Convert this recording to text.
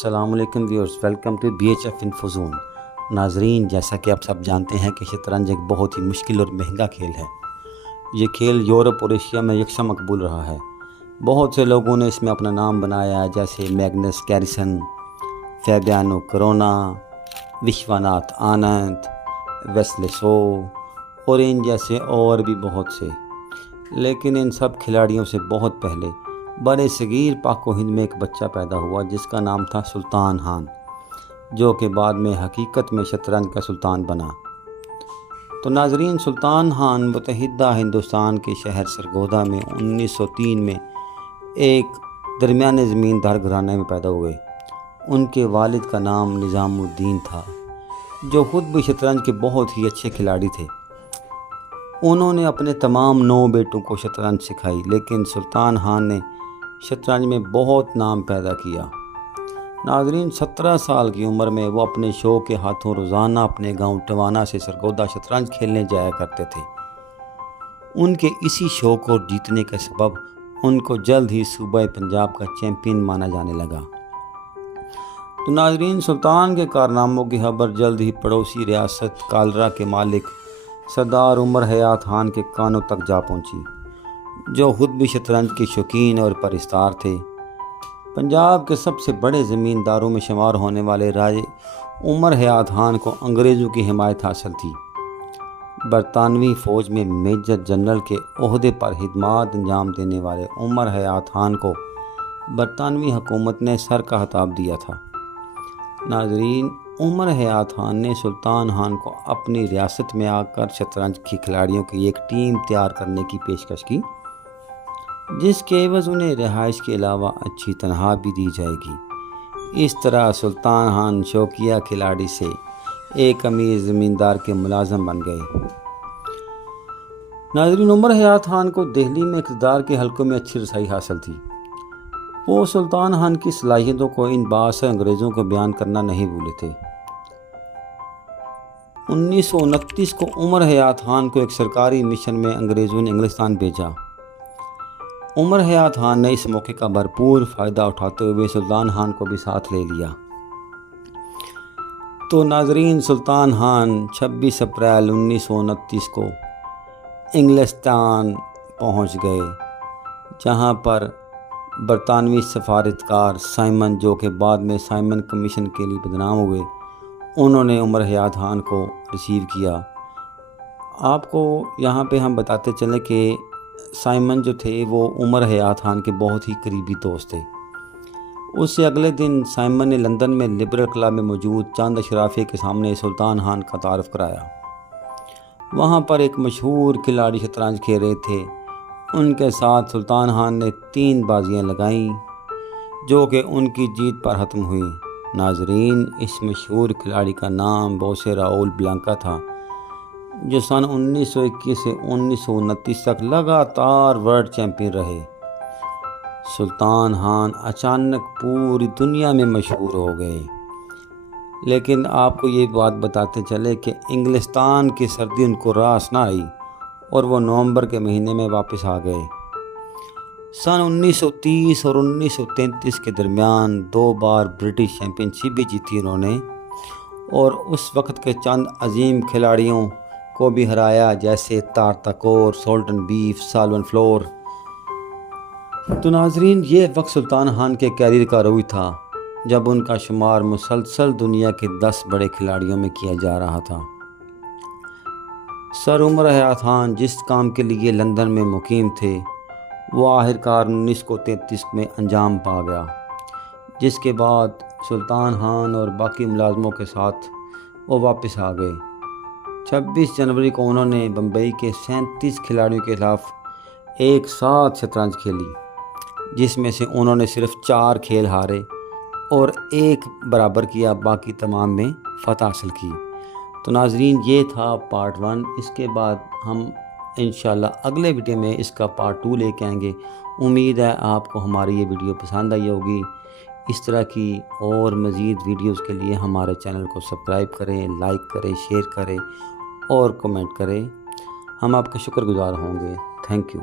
السلام علیکم viewers, welcome to BHF Info زون۔ ناظرین، جیسا کہ آپ سب جانتے ہیں کہ شطرنج ایک بہت ہی مشکل اور مہنگا کھیل ہے۔ یہ کھیل یورپ اور ایشیا میں یکساں مقبول رہا ہے۔ بہت سے لوگوں نے اس میں اپنا نام بنایا، جیسے میگنس کیرلسن، فیبیانو کرونا، وشواناتھ آنند، ویسلیسو اور ان جیسے اور بھی بہت سے۔ لیکن ان سب کھلاڑیوں سے بہت پہلے برے صغیر پاک و ہند میں ایک بچہ پیدا ہوا جس کا نام تھا سلطان خان، جو کہ بعد میں حقیقت میں شطرنج کا سلطان بنا۔ تو ناظرین، سلطان خان متحدہ ہندوستان کے شہر سرگودا میں 1903 میں ایک درمیانے زمیندار گھرانے میں پیدا ہوئے۔ ان کے والد کا نام نظام الدین تھا، جو خود بھی شطرنج کے بہت ہی اچھے کھلاڑی تھے۔ انہوں نے اپنے تمام 9 بیٹوں کو شطرنج سکھائی، لیکن سلطان خان نے شطرنج میں بہت نام پیدا کیا۔ ناظرین، 17 سال کی عمر میں وہ اپنے شوق کے ہاتھوں روزانہ اپنے گاؤں ٹوانا سے سرگودا شطرنج کھیلنے جایا کرتے تھے۔ ان کے اسی شوق اور جیتنے کا سبب ان کو جلد ہی صوبہ پنجاب کا چیمپئن مانا جانے لگا۔ تو ناظرین، سلطان کے کارناموں کی خبر جلد ہی پڑوسی ریاست کالرا کے مالک سردار عمر حیات خان کے کانوں تک جا پہنچی، جو خود بھی شطرنج کے شوقین اور پرستار تھے۔ پنجاب کے سب سے بڑے زمینداروں میں شمار ہونے والے راجے عمر حیات خان کو انگریزوں کی حمایت حاصل تھی۔ برطانوی فوج میں میجر جنرل کے عہدے پر خدمات انجام دینے والے عمر حیات خان کو برطانوی حکومت نے سر کا خطاب دیا تھا۔ ناظرین، عمر حیات خان نے سلطان خان کو اپنی ریاست میں آ کر شطرنج کی کھلاڑیوں کی ایک ٹیم تیار کرنے کی پیشکش کی، جس کے عوض انہیں رہائش کے علاوہ اچھی تنخواہ بھی دی جائے گی۔ اس طرح سلطان خان شوقیہ کھلاڑی سے ایک امیر زمیندار کے ملازم بن گئے۔ ناظرین، عمر حیات خان کو دہلی میں اقتدار کے حلقوں میں اچھی رسائی حاصل تھی۔ وہ سلطان خان کی صلاحیتوں کو ان بااثر انگریزوں کو بیان کرنا نہیں بھولے تھے۔ 1929 کو عمر حیات خان کو ایک سرکاری مشن میں انگریزوں نے انگلستان بھیجا۔ عمر حیات خان نے اس موقع کا بھرپور فائدہ اٹھاتے ہوئے سلطان خان کو بھی ساتھ لے لیا۔ تو ناظرین، سلطان خان 26 اپریل 1929 کو انگلستان پہنچ گئے، جہاں پر برطانوی سفارتکار سائمن، جو کہ بعد میں سائمن کمیشن کے لیے بدنام ہوئے، انہوں نے عمر حیات خان کو ریسیو کیا۔ آپ کو یہاں پہ ہم بتاتے چلیں کہ سائمن جو تھے وہ عمر حیات خان کے بہت ہی قریبی دوست تھے۔ اس سے اگلے دن سائمن نے لندن میں لبرل کلب میں موجود چند اشرافیہ کے سامنے سلطان خان کا تعارف کرایا۔ وہاں پر ایک مشہور کھلاڑی شطرنج کھیل رہے تھے۔ ان کے ساتھ سلطان خان نے 3 بازیاں لگائیں، جو کہ ان کی جیت پر ختم ہوئی۔ ناظرین، اس مشہور کھلاڑی کا نام بوسے راؤل بلانکا تھا، جو سن 1921 سے 1929 تک لگاتار ورلڈ چیمپئن رہے۔ سلطان خان اچانک پوری دنیا میں مشہور ہو گئے۔ لیکن آپ کو یہ بات بتاتے چلے کہ انگلستان کی سردی ان کو راس نہ آئی اور وہ نومبر کے مہینے میں واپس آ گئے۔ سن 1930 اور 1933 کے درمیان 2 بار برٹش چیمپئن شپ بھی جیتی انہوں نے، اور اس وقت کے چند عظیم کھلاڑیوں کو بھی ہرایا، جیسے تارتاکور، سولٹن بیف، سالون فلور۔ تو ناظرین، یہ وقت سلطان خان کے کیریئر کا روی تھا، جب ان کا شمار مسلسل دنیا کے 10 بڑے کھلاڑیوں میں کیا جا رہا تھا۔ سر عمر حیات خان جس کام کے لیے لندن میں مقیم تھے، وہ آخرکار 1933 میں انجام پا گیا، جس کے بعد سلطان خان اور باقی ملازموں کے ساتھ وہ واپس آ گئے۔ 26 جنوری کو انہوں نے بمبئی کے 37 کھلاڑیوں کے خلاف ایک ساتھ شطرنج کھیلی، جس میں سے انہوں نے صرف 4 کھیل ہارے اور 1 برابر کیا، باقی تمام میں فتح حاصل کی۔ تو ناظرین، یہ تھا پارٹ 1۔ اس کے بعد ہم انشاءاللہ اگلے ویڈیو میں اس کا پارٹ 2 لے کے آئیں گے۔ امید ہے آپ کو ہماری یہ ویڈیو پسند آئی ہوگی۔ اس طرح کی اور مزید ویڈیوز کے لیے ہمارے چینل کو سبسکرائب کریں، لائک کریں، شیئر کریں اور کمنٹ کریں۔ ہم آپ کا شکر گزار ہوں گے۔ Thank you.